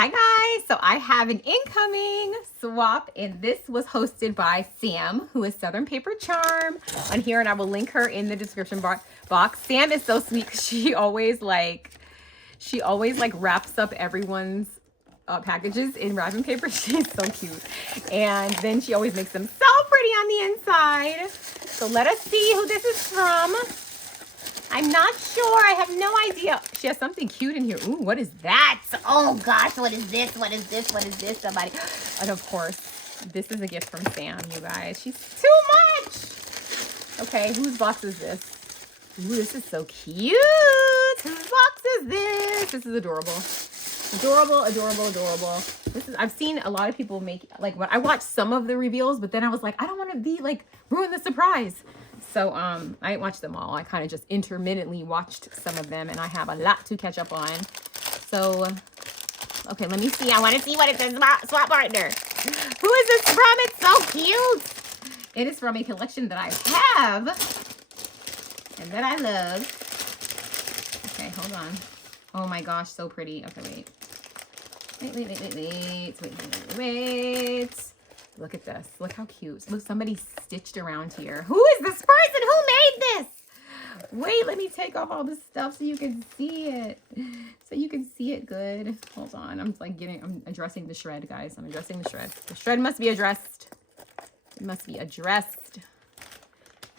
Hi guys, so I have an incoming swap and this was hosted by Sam, who is Southern Paper Charm on here, and I will link her in the description box. Sam is so sweet because she always wraps up everyone's packages in wrapping paper. She's so cute, and then she always makes them so pretty on the inside. So let us see who this is from. I'm not sure. I have no idea. She has something cute in here. Ooh, what is that? Oh gosh, what is this? What is this? What is this? Somebody. And of course, this is a gift from Sam, you guys. She's too much. Okay, whose box is this? Ooh, this is so cute. Whose box is this? This is adorable. Adorable, adorable, adorable. This is, I've seen a lot of people make, like, when I watched some of the reveals, but then I was like, I don't want to be like, ruin the surprise. So I didn't watch them all. I kind of just intermittently watched some of them, and I have a lot to catch up on. So, okay, let me see. I want to see what it says about swap partner. Who is this from? It's so cute. It is from a collection that I have and that I love. Okay, hold on. Oh my gosh, so pretty. Okay, wait. Look at this. Look how cute. Look, somebody stitched around here. Who is this person? Who made this? Wait, let me take off all this stuff so you can see it. So you can see it good. Hold on. I'm addressing the shred, guys. I'm addressing the shred. The shred must be addressed. It must be addressed.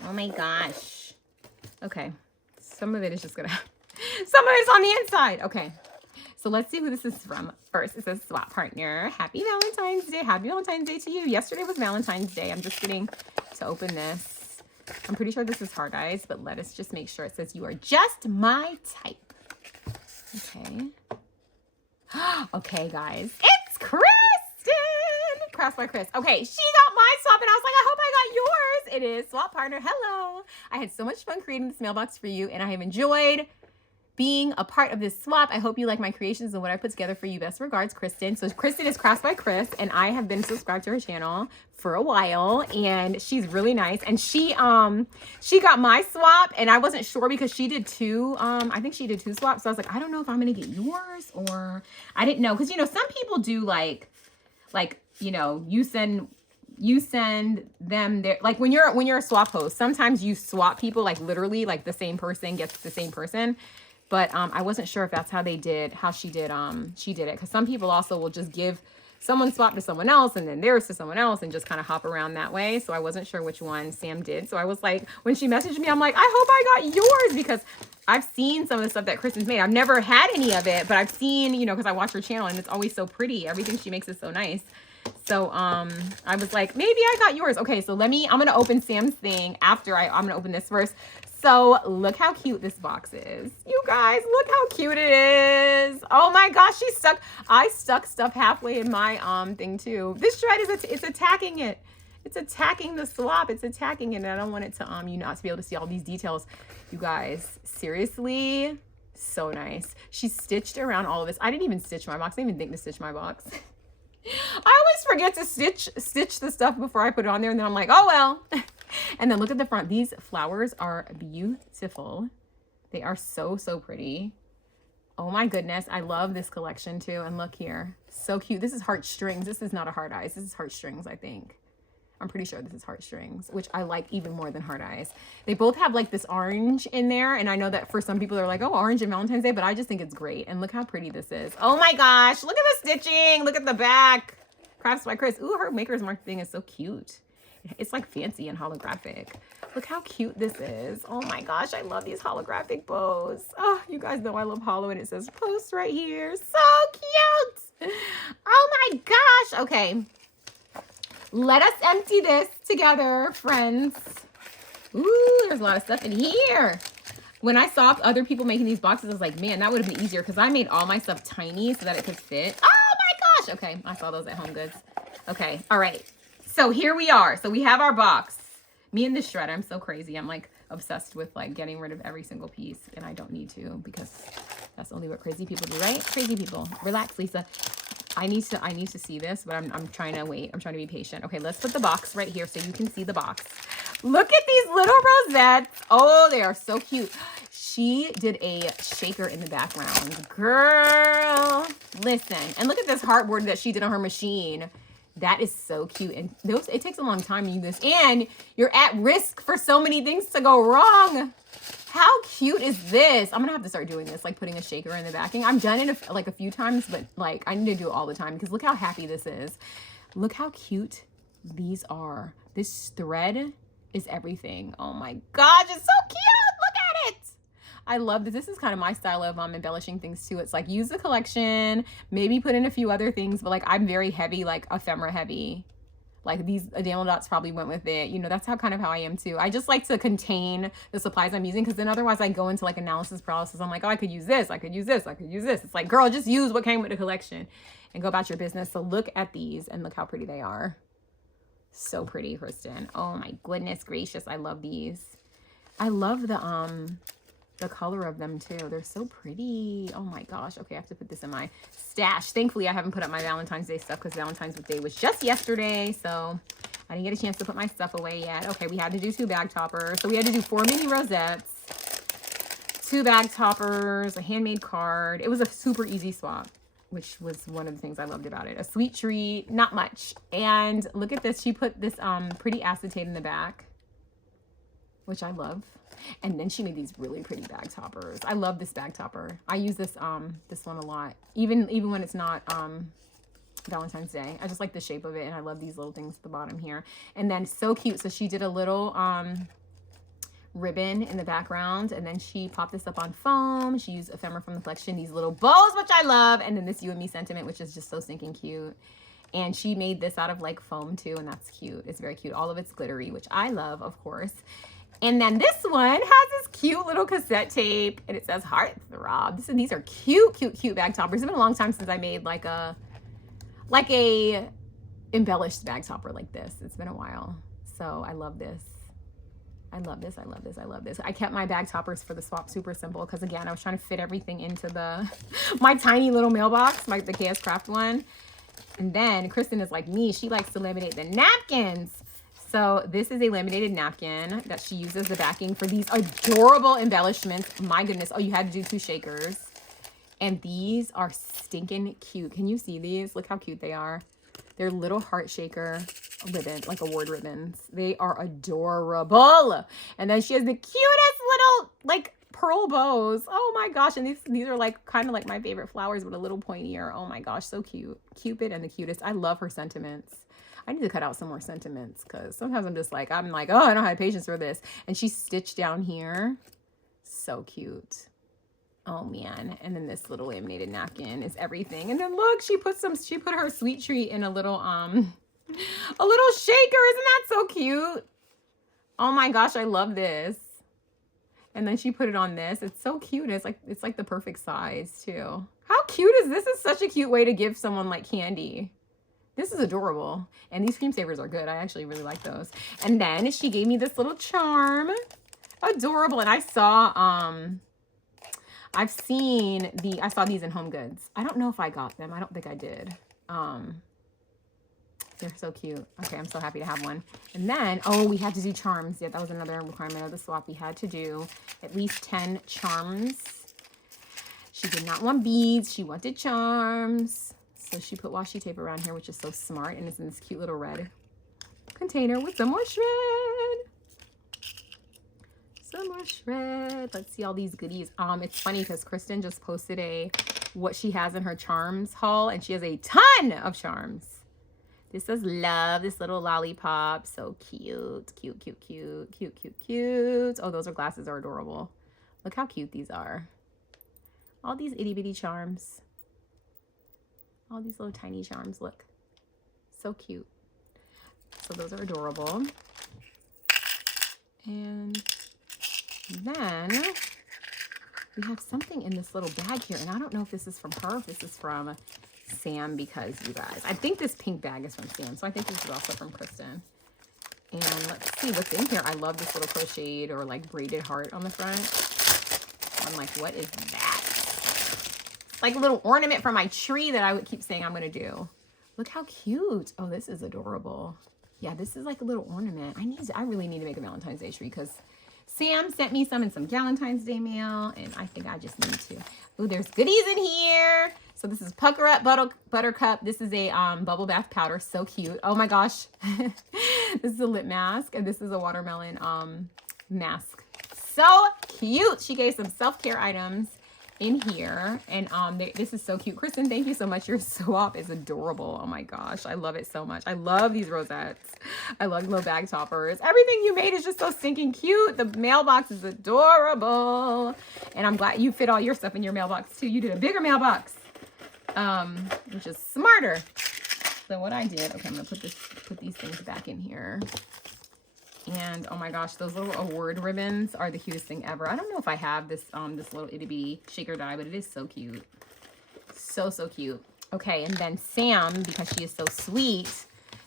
Oh my gosh. Okay. Some of it is just gonna, some of it's on the inside. Okay. So let's see who this is from. First, it says swap partner. Happy Valentine's Day. Happy Valentine's Day to you. Yesterday was Valentine's Day. I'm just getting to open this. I'm pretty sure this is hard eyes, but let us just make sure. It says you are just my type. Okay. Okay, guys. It's Kristen! Crafts by Chris. Okay, she got my swap, and I was like, I hope I got yours. It is swap partner. Hello. I had so much fun creating this mailbox for you, and I have enjoyed being a part of this swap. I hope you like my creations and what I put together for you. Best regards, Kristen. So Kristen is Crafts by Chris, and I have been subscribed to her channel for a while, and she's really nice. And she got my swap, and I wasn't sure because she did two. I think she did two swaps. So I was like, I don't know if I'm gonna get yours, or I didn't know, because you know some people do like you know, you send them there, like when you're a swap host, sometimes you swap people, like literally like the same person gets the same person. But I wasn't sure if that's how she did it. Because some people also will just give someone swap to someone else and then theirs to someone else and just kind of hop around that way. So I wasn't sure which one Sam did. So I was like, when she messaged me, I'm like, I hope I got yours, because I've seen some of the stuff that Kristen's made. I've never had any of it, but I've seen, you know, because I watch her channel and it's always so pretty. Everything she makes is so nice. So I was like, maybe I got yours. Okay, so I'm gonna open Sam's thing after I'm gonna open this first. So look how cute this box is. You guys, look how cute it is. Oh my gosh, I stuck stuff halfway in my thing too. This shred it's attacking it. It's attacking the swap. It's attacking it, and I don't want it to you not to be able to see all these details. You guys, seriously, so nice. She stitched around all of this. I didn't even stitch my box. I didn't even think to stitch my box. I always forget to stitch the stuff before I put it on there, and then I'm like, oh well. And then look at the front. These flowers are beautiful. They are so, so pretty. Oh my goodness. I love this collection too. And look here. So cute. This is heartstrings. This is not a heart eyes. This is heartstrings, I think. I'm pretty sure this is heartstrings, which I like even more than heart eyes. They both have like this orange in there. And I know that for some people they're like, oh, orange and Valentine's Day, but I just think it's great. And look how pretty this is. Oh my gosh. Look at the stitching. Look at the back. Crafts by Chris. Ooh, her Maker's Mark thing is so cute. It's like fancy and holographic. Look how cute this is. Oh my gosh, I love these holographic bows. Oh, you guys know I love holo, and it says post right here. So cute. Oh my gosh. Okay. Let us empty this together, friends. Ooh, there's a lot of stuff in here. When I saw other people making these boxes, I was like, man, that would have been easier, because I made all my stuff tiny so that it could fit. Oh my gosh. Okay, I saw those at Home Goods. Okay, all right. So here we are. So we have our box. Me and this shred, I'm so crazy. I'm like obsessed with like getting rid of every single piece, and I don't need to, because that's only what crazy people do, right? Crazy people. Relax, Lisa. I need to see this, but I'm trying to wait. I'm trying to be patient. Okay, let's put the box right here so you can see the box. Look at these little rosettes. Oh, they are so cute. She did a shaker in the background. Girl, Listen, and look at this heartboard that she did on her machine. That is so cute. And it takes a long time to use this. And you're at risk for so many things to go wrong. How cute is this? I'm gonna have to start doing this, like putting a shaker in the backing. I've done it like a few times, but like I need to do it all the time because look how happy this is. Look how cute these are. This thread is everything. Oh my gosh, it's so cute. Look at it. I love this. This is kind of my style of embellishing things too. It's like use the collection, maybe put in a few other things, but like I'm very heavy, like ephemera heavy. Like these Danielle dots probably went with it. You know, that's how I am too. I just like to contain the supplies I'm using because then otherwise I go into like analysis paralysis. I'm like, oh, I could use this. I could use this. I could use this. It's like, girl, just use what came with the collection and go about your business. So look at these and look how pretty they are. So pretty, Kristen. Oh my goodness gracious. I love these. I love the color of them too. They're so pretty. Oh my gosh. Okay, I have to put this in my stash. Thankfully, I haven't put up my Valentine's Day stuff because Valentine's Day was just yesterday. So I didn't get a chance to put my stuff away yet. Okay, we had to do 2 bag toppers. So we had to do 4 mini rosettes, 2 bag toppers, a handmade card. It was a super easy swap, which was one of the things I loved about it. A sweet treat, not much. And look at this. She put this pretty acetate in the back, which I love. And then she made these really pretty bag toppers. I love this bag topper. I use this this one a lot, even when it's not Valentine's Day. I just like the shape of it, and I love these little things at the bottom here. And then so cute. So she did a little ribbon in the background, and then she popped this up on foam. She used ephemera from the collection, these little bows, which I love, and then this You and Me sentiment, which is just so stinking cute. And she made this out of like foam too, and that's cute. It's very cute. All of it's glittery, which I love, of course. And then this one has this cute little cassette tape, and it says Heartthrob. These are cute, cute, cute bag toppers. It's been a long time since I made like a embellished bag topper like this. It's been a while. So I love this. I love this. I love this. I love this. I kept my bag toppers for the swap super simple because again, I was trying to fit everything into my tiny little mailbox, the KS Craft one. And then Kristen is like me. She likes to laminate the napkins. So this is a laminated napkin that she uses the backing for these adorable embellishments. My goodness. Oh, you had to do 2 shakers. And these are stinking cute. Can you see these? Look how cute they are. They're little heart shaker ribbon, like award ribbons. They are adorable. And then she has the cutest little like pearl bows. Oh my gosh. And these are like kind of like my favorite flowers with a little pointier. Oh my gosh, so cute. Cupid and the cutest. I love her sentiments. I need to cut out some more sentiments because sometimes I'm like, oh, I don't have patience for this. And she's stitched down here. So cute. Oh man. And then this little laminated napkin is everything. And then look, she put her sweet treat in a little shaker. Isn't that so cute? Oh my gosh, I love this. And then she put it on this. It's so cute. It's like the perfect size too. How cute is this? This is such a cute way to give someone like candy. This is adorable. And these cream savers are good. I actually really like those. And then she gave me this little charm. Adorable. And I saw I saw these in Home Goods. I don't know if I got them. I don't think I did. They're so cute. Okay, I'm so happy to have one. And then, oh, we had to do charms. Yeah, that was another requirement of the swap. We had to do at least 10 charms. She did not want beads. She wanted charms. So she put washi tape around here, which is so smart. And it's in this cute little red container with some more shred. Some more shred. Let's see all these goodies. It's funny because Kristen just posted what she has in her charms haul, and she has a ton of charms. This says love, this little lollipop. So cute. Cute, cute, cute, cute, cute, cute. Oh, those glasses are adorable. Look how cute these are. All these itty bitty charms. All these little tiny charms. Look. So cute. So those are adorable. And then we have something in this little bag here. And I don't know if this is from her, if this is from Sam, because you guys, I think this pink bag is from Sam. So I think this is also from Kristen. And let's see what's in here. I love this little crocheted or like braided heart on the front. I'm like, what is that? It's like a little ornament for my tree that I would keep saying I'm going to do. Look how cute. Oh, this is adorable. Yeah, this is like a little ornament. I really need to make a Valentine's Day tree because Sam sent me some in some Galentine's Day mail, and I think I just need to. Oh, there's goodies in here. So this is Pucker Up Buttercup. This is a bubble bath powder. So cute. Oh my gosh. This is a lip mask, and this is a watermelon mask. So cute. She gave some self-care items in here, and this is so cute. Kristen, thank you so much. Your swap is adorable. Oh my gosh, I love it so much. I love these rosettes. I love little bag toppers. Everything you made is just so stinking cute. The mailbox is adorable, and I'm glad you fit all your stuff in your mailbox too. You did a bigger mailbox, which is smarter. So what I did, okay, I'm gonna put these things back in here. And oh my gosh, those little award ribbons are the cutest thing ever. I don't know if I have this this little itty bitty shaker die, but it is so cute. So cute. Okay, and then Sam, because she is so sweet,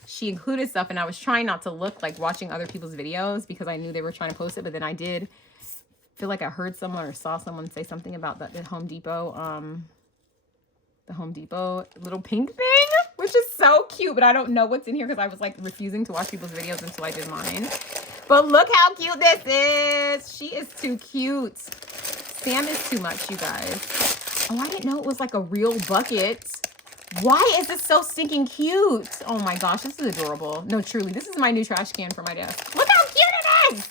she included stuff, and I was trying not to look like watching other people's videos because I knew they were trying to post it, but then I did feel like I heard someone or saw someone say something about the Home Depot little pink thing, which is so cute, but I don't know what's in here because I was like refusing to watch people's videos until I did mine. But look how cute this is. She is too cute. Sam is too much, you guys. Oh, I didn't know it was like a real bucket. Why is this so stinking cute? Oh my gosh, this is adorable. No, truly, this is my new trash can for my desk. Look how cute it is.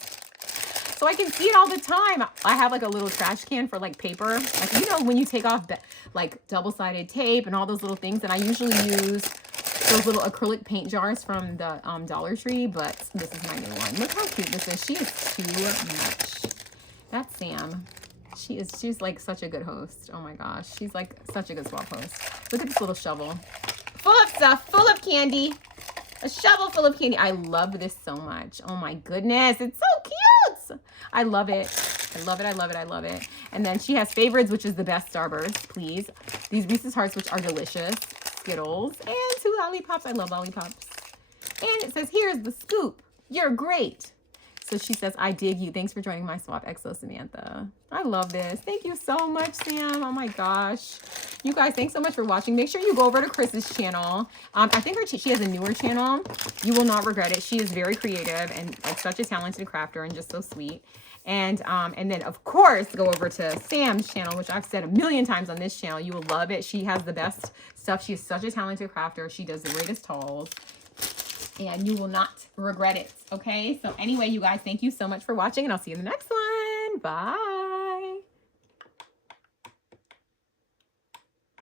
So I can see it all the time. I have like a little trash can for like paper. Like, you know, when you take off like double-sided tape and all those little things, and I usually use those little acrylic paint jars from the Dollar Tree, but this is my new one. Look how cute this is. She is too much. That's Sam. She's like such a good host. Oh my gosh. She's like such a good swap host. Look at this little shovel. Full of stuff, full of candy. A shovel full of candy. I love this so much. Oh my goodness. It's so cute. I love it. I love it. I love it. I love it. And then she has favorites, which is the best Starburst, please. These Reese's Hearts, which are delicious. Skittles. And 2 lollipops. I love lollipops. And it says, here's the scoop. You're great. So she says, I dig you. Thanks for joining my swap, XO Samantha. I love this. Thank you so much, Sam. Oh my gosh. You guys, thanks so much for watching. Make sure you go over to Chris's channel. I think she has a newer channel. You will not regret it. She is very creative and like such a talented crafter and just so sweet. And then of course go over to Sam's channel, which I've said a million times on this channel. You will love it. She has the best stuff. She is such a talented crafter. She does the greatest hauls. And you will not regret it. Okay. So anyway, you guys, thank you so much for watching, and I'll see you in the next one. Bye.